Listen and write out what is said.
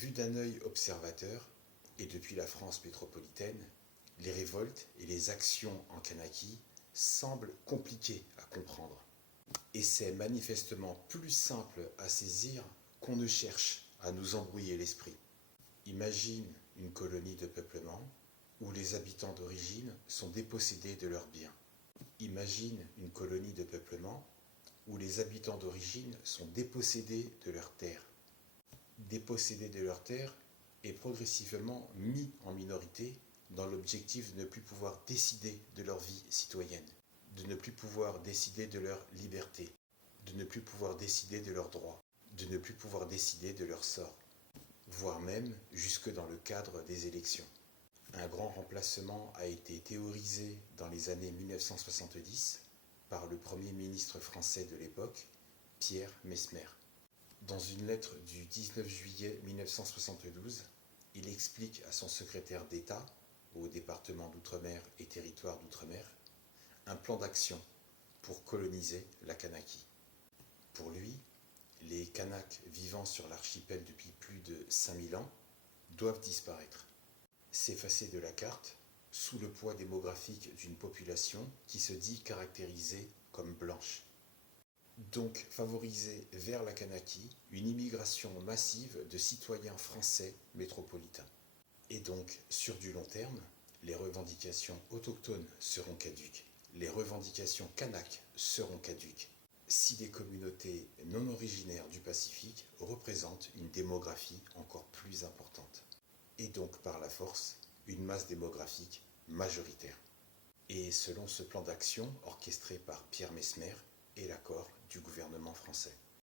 Vu d'un œil observateur, et depuis la France métropolitaine, les révoltes et les actions en Kanaki semblent compliquées à comprendre. Et c'est manifestement plus simple à saisir qu'on ne cherche à nous embrouiller l'esprit. Imagine une colonie de peuplement où les habitants d'origine sont dépossédés de leurs biens. Imagine une colonie de peuplement où les habitants d'origine sont dépossédés de leurs terres. Dépossédés de leurs terres et progressivement mis en minorité dans l'objectif de ne plus pouvoir décider de leur vie citoyenne, de ne plus pouvoir décider de leur liberté, de ne plus pouvoir décider de leurs droits, de ne plus pouvoir décider de leur sort, voire même jusque dans le cadre des élections. Un grand remplacement a été théorisé dans les années 1970 par le Premier ministre français de l'époque, Pierre Messmer. Dans une lettre du 19 juillet 1972, il explique à son secrétaire d'État au département d'Outre-mer et territoire d'Outre-mer un plan d'action pour coloniser la Kanaki. Pour lui, les Kanaks vivant sur l'archipel depuis plus de 5000 ans doivent disparaître, s'effacer de la carte sous le poids démographique d'une population qui se dit caractérisée comme blanche. Donc favoriser vers la Kanaki une immigration massive de citoyens français métropolitains. Et donc, sur du long terme, les revendications autochtones seront caduques, les revendications kanak seront caduques, si des communautés non originaires du Pacifique représentent une démographie encore plus importante, et donc par la force, une masse démographique majoritaire. Et selon ce plan d'action orchestré par Pierre Messmer et l'accord du gouvernement français.